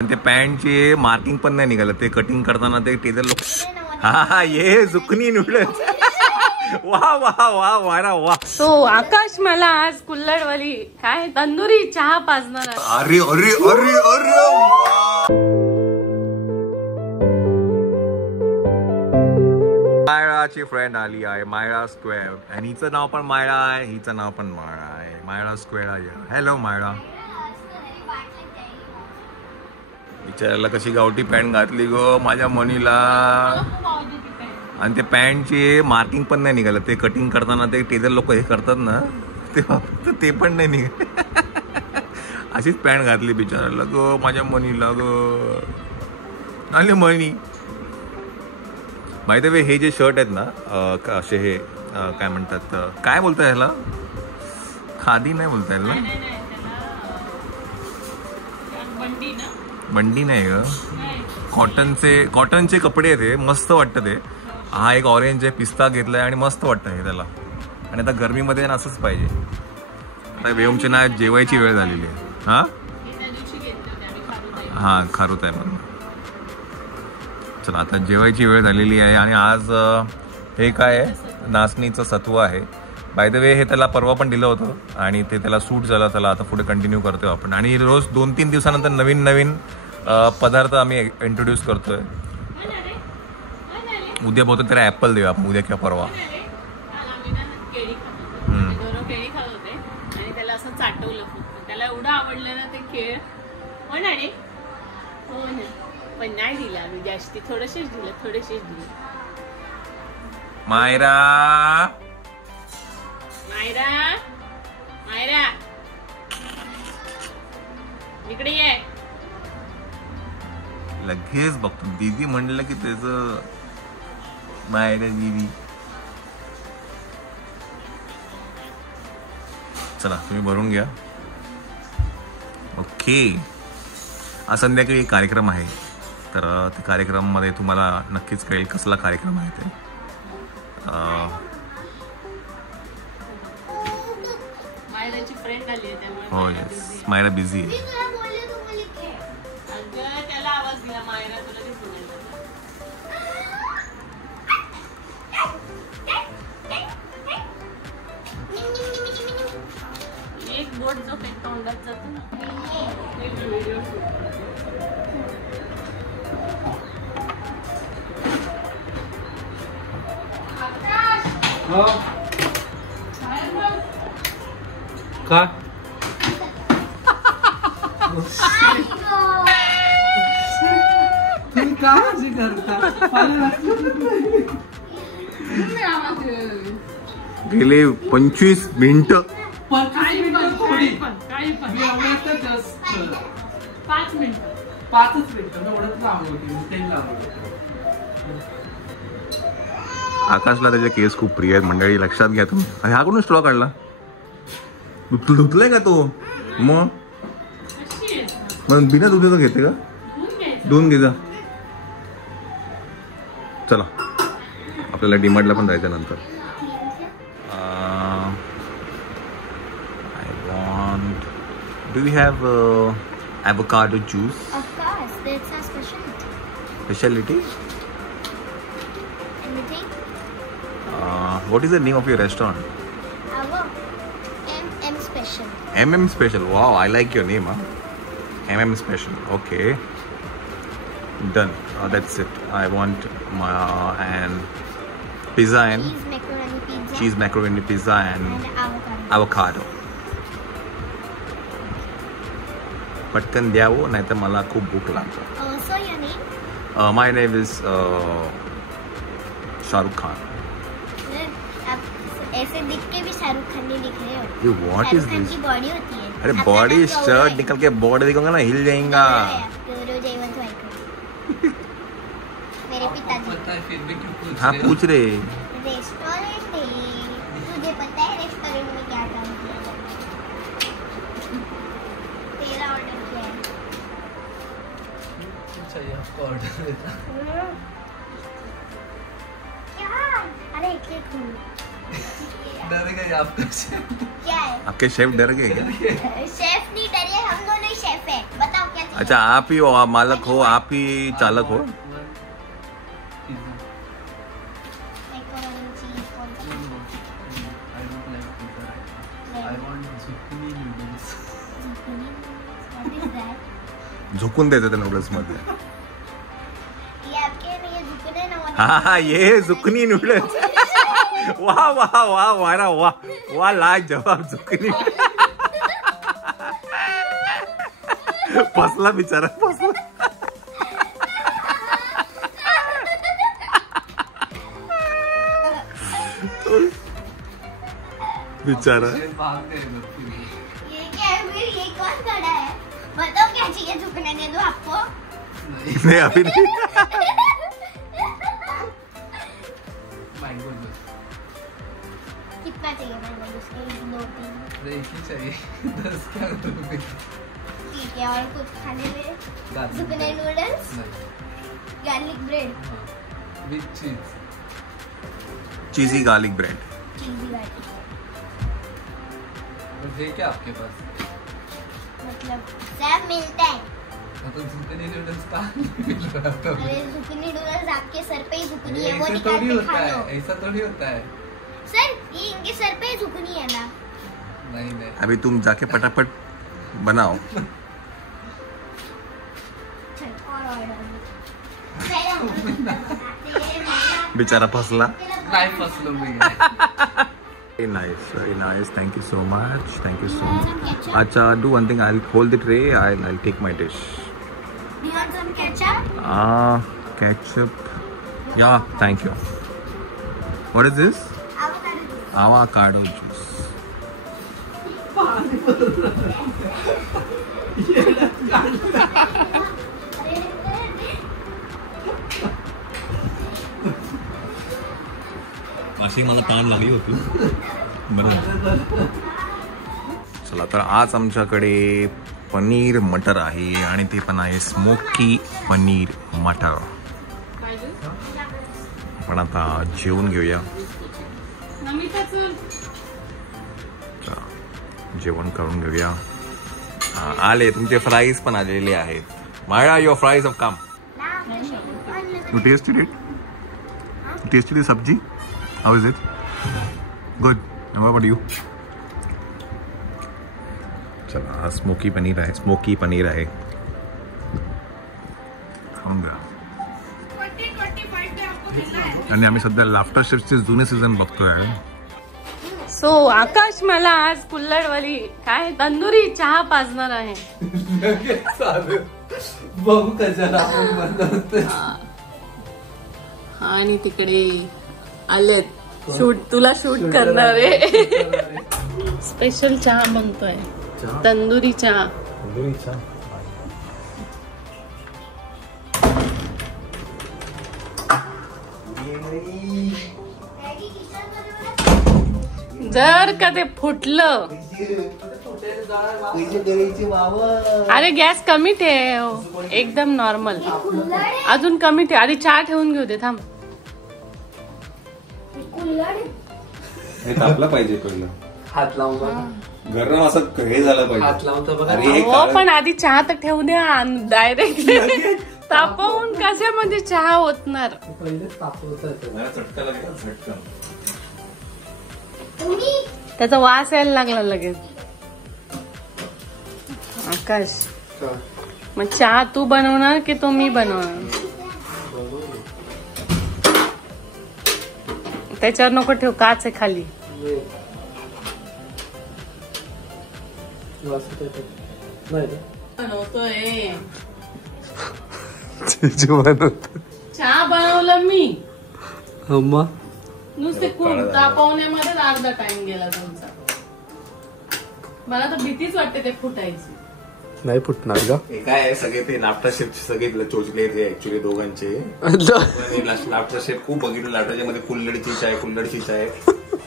ते पॅन्टचे मार्किंग पण नाही निघालं, ते कटिंग करताना ते टेलर लोक. हा ये जुकनी नूडल्स. वा वा वा वारा वा. तो आकाश मला आज कुल्हड़वाली काय तंदुरी चहा पाजणार. अरे अरे अरे अरे मायराची फ्रेंड आली आहे, मायरा स्क्वेअर. आणि हिचं नाव पण मायरा आहे, हिचं नाव पण मायरा आहे. मायरा स्क्वेअर आहे. हॅलो मायरा. विचारायला कशी गावठी पॅन्ट घातली गो माझ्या मनीला. आणि ते पॅन्टचे मार्किंग पण नाही निघालं, ते कटिंग करताना ते टेलर लोक हे करतात ना, ते पण नाही निघालं. अशीच पॅन्ट घातली बिचारायला गो माझ्या मनीला गो. आणि मनी माहिती आहे हे जे शर्ट आहेत ना, असे हे काय म्हणतात, काय बोलताय ह्याला, खादी नाही बोलता ह्याला, बंडी नाही ग, कॉटनचे कपडे आहेत. मस्त वाटतं ते. हा एक ऑरेंज आहे, पिस्ता घेतलाय आणि मस्त वाटतं हे त्याला. आणि आता गरमीमध्ये असंच पाहिजे. आता वेवमची ना जेवायची वेळ झालेली आहे. हा हा खारूत आहे म्हणून. चला आता जेवायची वेळ झालेली आहे. आणि आज हे काय आहे, नाचणीचं सत्व आहे. बाय द वे हे त्याला परवा पण दिलं होतं आणि ते त्याला सूट झालं. त्याला आता पुढे कंटिन्यू करतोय आपण. आणि रोज 2-3 दिवसानंतर नवीन नवीन पदार्थ आम्ही इंट्रोड्यूस करतोय. उद्या बहुतेक त्याला ॲपल देऊ आपण, उद्या किंवा परवा. केळी खात होते आणि त्याला असं चाटवलं. त्याला एवढं आवडलं ना ते केळ. हो ना रे, हो ना. पण नाही दिला मी जास्ती, थोडेसेच दिलं. मायरा मायरा मायरा इकडे ये. लगेच बघतो दीदी म्हणलं की त्याचं मायरा दीदी. चला तुम्ही भरून घ्या. ओके. आज संध्याकाळी एक कार्यक्रम आहे, तर त्या कार्यक्रमामध्ये तुम्हाला नक्कीच कळेल कसला कार्यक्रम आहे ते. मायराची फ्रेंड आली आहे त्यामुळे. हो येस, मायरा बिझी आहे. त्याला आवाज दिला मायरा तुला ते बोलायला. एक बोट जो काही तोंडात जातो ना, एक व्हिडिओ का तुम्ही काळजी करता. गेले 25 मिनिटं. पण काही मिनिटं थोडी, काही पण मी एवढं जस्ट 5 मिनिटं 5च मिनिटं एवढंच लावलं होती, तेल लावलं. आकाशला त्याचे केस खूप प्रिय आहेत मंडळी, लक्षात घ्या तुम्ही. हा कोण स्ट्रॉ काढला, धुतलाय का तो? मग बिना दुधाचं घेते का? धुवून घे जा. चला आपल्याला डीमार्टला पण जायचं नंतर. I want, do you have avocado juice? Of course, that's our specialty. Specialty? Anything? What is the name of your restaurant? Our MM Special. MM Special. Wow, I like your name, huh? MM Special. Okay. Done. That's it. I want my and pizza and Cheese macaroni pizza. and avocado. पटकन द्यावं नाही तर मला खूप भूक लागतो. So your name? My name is Shahrukh Khan. ऐसे दिख के भी शाहरुख खान नहीं दिख रहे हो. ये what is Shahrukh Khan this? की बॉडी होती है. अरे बॉडी शर्ट निकल के बॉडी दिखाऊंगा ना, हिल जाएगा. मेरे पिताजी. पता है फिर भी क्यों पूछ हाँ रहे हो? पूछ रहे. रेस्टोरेंट है, तुझे पता है रेस्टोरेंट में क्या काम किया जाता है? तेरा ऑर्डर किया है. चाहिए आपको ऑर्डर देता. क्या? अरे एक मिनट. डरेगा ये आपका शेफ. क्या है? आपके शेफ डर गए क्या? शेफ नहीं चलिए हम दोनों ही शेफ हैं, बताओ क्या चाहिए? अच्छा आप ही मालक हो, आप ही चालक हो. पिझ्झा. Macaroni cheese कौन सा? I don't like pizza right now. I want zucchini noodles. What is that? झोकून द्यायचं त्या नूडल्स मध्ये. ये आपके लिए झुकने ना होने. हा ये झुकनी नूडल्स. वाह वाह वाह वाह वाह वाह लाजवाब झुकनी. फसला बिचारा फसला. बिचारा. ये भाग गए लोग फिर. ये क्या है फिर? ये कौन खड़ा है? बताओ क्या चाहिए? झुकने दे दो आपको? नहीं अभी नहीं. Mango juice. कितना चाहिए मैंने उसके? 2 3. अरे एक ही चाहिए. 10 क्या करोगे? ठीक है, और कुछ खाने में? Garlic झुकने bread. नूडल्स, नहीं. गार्लिक ब्रेड, हाँ. With cheese. Cheesy garlic bread. Cheesy garlic. और ये क्या आपके पास? मतलब सब मिलता है. हाँ, तो zucchini noodles कहाँ मिल रहा था? अरे झुकनी नूडल्स आपके सर पे ही झुकनी है, वो ऐसा निकाल थोड़ी के होता खा है. लो. ऐसा थोड़ी होता है. सर ये इनके सर पे ही झुकनी है ना. नहीं नहीं. अभी तुम जाके फटाफट बनाओ. चल और ऑर्डर. बिचारा फसला. नहीं फसलों में गए. Very nice. Thank you so much. Acha, do one thing. I'll hold the tray. I'll take my dish. Do you want some ketchup? Ketchup. Yeah, thank you. What is this? Avocado Avocado juice. juice. अशी मला ताण लागली होती. बरं. चला तर आज आमच्याकडे पनीर मटर आहे आणि ते पण आहे स्मोकी पनीर मटर. आपण आता जेवून घेऊया. चला, जेवण करून घेऊया. आले तुमचे फ्राईज पण आलेले आहेत. Maya your fries of come. You tested it? Tested the sabzi? How is it? Good. What about you? चला हा स्मोकी पनीर आहे. खाऊन घ्या. आणि आम्ही सध्या लाफ्टर शेफचे जुने सीझन बघतोय. सो आकाश मला आज कुल्हड़वाली काय तंदुरी चहा पाजणार आहे. बघू कशाला आपण बनवतोय. आणि तिकडे आलेत तुला शूट करणारे. स्पेशल चहा बनतोय. तंदुरी चहा. जर का ते फुटलं, अरे गॅस कमी ठेव, एकदम नॉर्मल. अजून कमी ठेव. आधी चहा ठेवून घेऊ दे. थांब. तापला पाहिजे पहिलं. हात लावून बघा. गरम असं हे झालं हात पाहिजे. लावून तर बघा. हो पण आधी चहा तर ठेवू द्या. डायरेक्ट तापवून कशामध्ये चहा होतणार. पहिलेच तापवतात. चटका लागला. झटका. त्याचा वास यायला लागला लगेच. आकाश मग चहा तू बनवणार की तो मी बनवणार? त्याच्यावर नको ठेव, काच आहे खाली. बनवतोय चहा बनवलं मी. अम्मा नुसते तापवण्यामध्ये अर्धा टाइम गेला तुमचा. मला तर भीतीच वाटते ते फुटायची. नाही फुटणार का? हे काय आहे, सगळे ते लाफ्टर शेफ सगळे चोचले ते ऍक्च्युली दोघांचे. लाफ्टर शेफ खूप बघितलं. लाफ्टरच्या मध्ये कुल्हडची चाय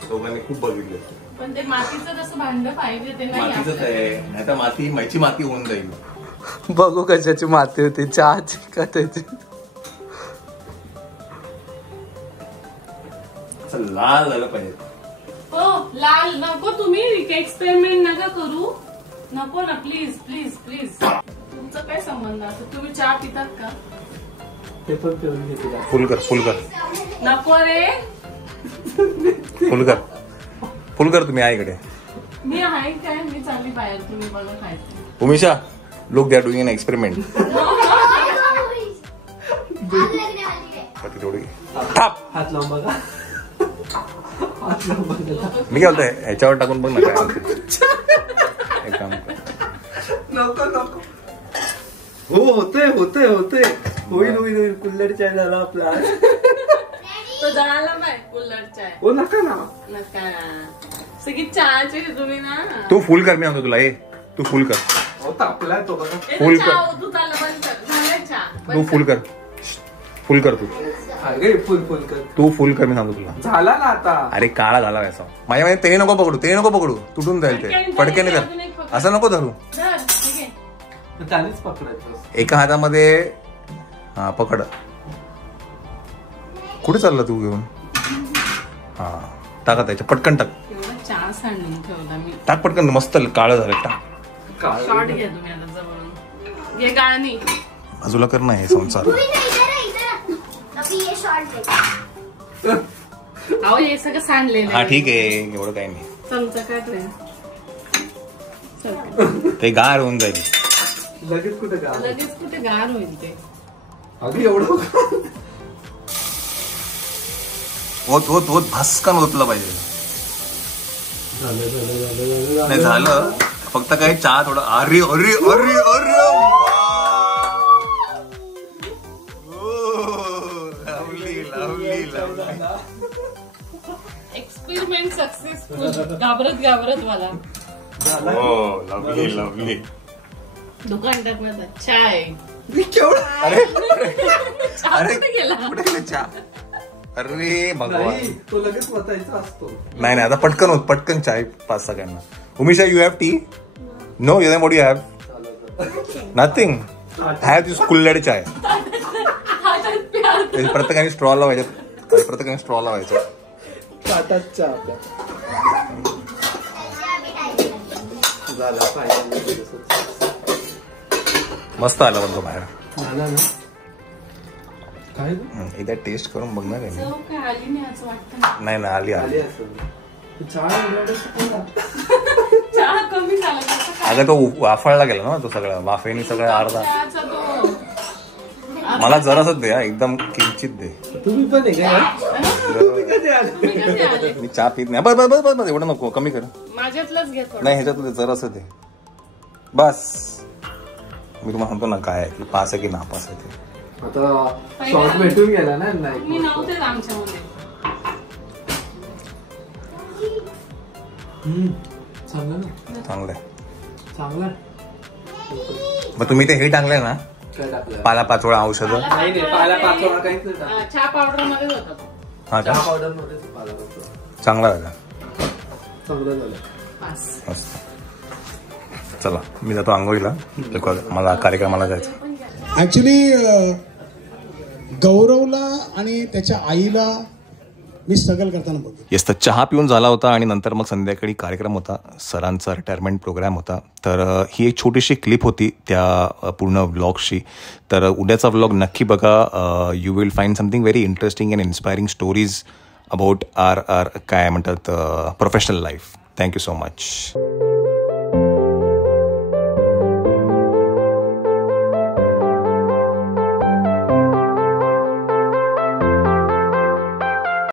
दोघांनी खूप बघितले. पण ते मातीचं तसं भांड पाहिजे ते नाही. मातीच आहे, नाही तर माती होऊन जाईल. बघू कशाची माती होती. चहाची का त्याची? असं लाल झालं पाहिजे. हो लाल नको. तुम्ही एक्सपेरिमेंट नका करू. नको ना प्लीज प्लीज प्लीज. तुमचा काय संबंध असं? तुम्ही चहा पितात का? ते पण पिऊन घेते. फुल कर फुल कर नको रे. फुल कर फुल कर तुम्ही आईकडे. मी आहे काय? मी चालली बाहेर. तुम्ही बघा काय ते. उमेशा लोक they are doing an experiment. तेवढी थाप. हात लावून बघा. हात लावून बघा. मी काय बोलतोय ह्याच्यावर टाकून बघ ना काय होतंय. एक काम कर. नको नको. हो होतंय होतंय होतंय. होईल होईल होईल. कुल्लड चाय झाला आपला. तो जळाला बाय कुल्हड चाय. हो नका ना. नका सगळी चहाचे तुम्ही ना. तू फुल कर मी सांगतो तुला. तू फुल कर. हो तापलाय तो बघा. फुल कर. दूध आलं बंद कर. झालं चहा. तू फुल कर. फुल कर तू. अरे फुल फुल कर. तू फुल कर मी सांगतो तुला. झाला ना आता. अरे काळा झाला व्यासा माझ्या मध्ये. ते नको पकडू ते नको पकडू. तुटून जाईल ते. पडक्याने कर. असं नको धरू. धर, ठीक आहे. त्यानेच पकडायचं. एका हातामध्ये हा पकड. कुठे चालला तू घेऊन? हा टाका त्याच्या पटकन टाक. एवढा चहा सांडून ठेवला मी. टाक पटकन. मस्त काळं झालं टाक. शॉर्ट घ्या तुम्ही आता जवळून. घे गाळणी. बाजूला कर ना हे संसार. अहो हे सगळं सांडलेलं. हा ठीक आहे एवढं काही नाही. चमचा काढ रे. ते गार होऊन जाईल. लगेच कुठे का. लगेच कुठे गार होईल ते. अगदी एवढं. होत होत होत भस्कन होतलं पाहिजे. नाही झालं फक्त काही चहा थोडं. अरे अरे अरे अरे lovely lovely lovely. Experiment successful. घाबरत घाबरत मला. हो लवली लवली. दुकान टाकण्याचा चाय. अरे चहा कुठे गेला? कुठे गेला चहा? अरे भगवान. नाही तो लगेच वतायचा असतो. नाही नाही आता पटकन होत. पटकन चाय पाच सगळ्यांना. उमेशा you have tea? No you what you have? Nothing. Have this kulhad chai. प्रत्येकाने स्ट्रॉ लावायचं. प्रत्येकाने स्ट्रॉ लावायचं. ताटात चहा आपल्या. झाला फायनल. मस्त आला पण तो बाहेर. झाला ना. काय एकदा टेस्ट करून बघणार आहे चव काय आली नाही असं वाटतं. नाही ना आली आली आली. असेल. चहा चहा कमी झाला कसं काय? अगं तो वाफाळला गेला ना तो सगळा. वाफेने सगळं अर्धा. चहाचा तो मला जरासच दे हा. एकदम किंचित दे. तुम्ही पण आहे का? तुम्ही कधी आले? मी चहा पित नाही. बस बस बस बस एवढं नको. कमी कर. माझ्यातलंच घे थोडं. नाही ह्याच्यात जरासं दे बस. मी तुम्हाला सांगतो ना काय आहे की पास आहे की नापास आहे ते. आता शॉर्ट भेटून गेला ना. मी नाही नव्हतेच आमच्यामध्ये. चांगलं ना. चांगलं आहे. चांगलं. मग तुम्ही ते हे टाकलंय ना काय टाकलं? पाला पाचोळा औषधं. नाही नाही पाला पाचोळा काहीच नाही टाकलं. चहा पावडर मध्येच होता तो. हा का चहा पावडर मध्येच पाला पाचोळा. चांगला आहे का? चांगलं झालं. पास. मस्त. चला मी जातो आंघोळीला. मला कार्यक्रमाला जायचं. ऍक्च्युली गौरवला आणि त्याच्या आईला मी स्ट्रगल करताना बघतो. येस तर चहा पिऊन झाला होता आणि नंतर मग संध्याकाळी कार्यक्रम होता. सरांचा रिटायरमेंट प्रोग्राम होता. तर ही एक छोटीशी क्लिप होती त्या पूर्ण व्लॉगची. तर उद्याचा व्लॉग नक्की बघा. You will find something very interesting and inspiring stories about our काय म्हणतात professional life. Thank you so much.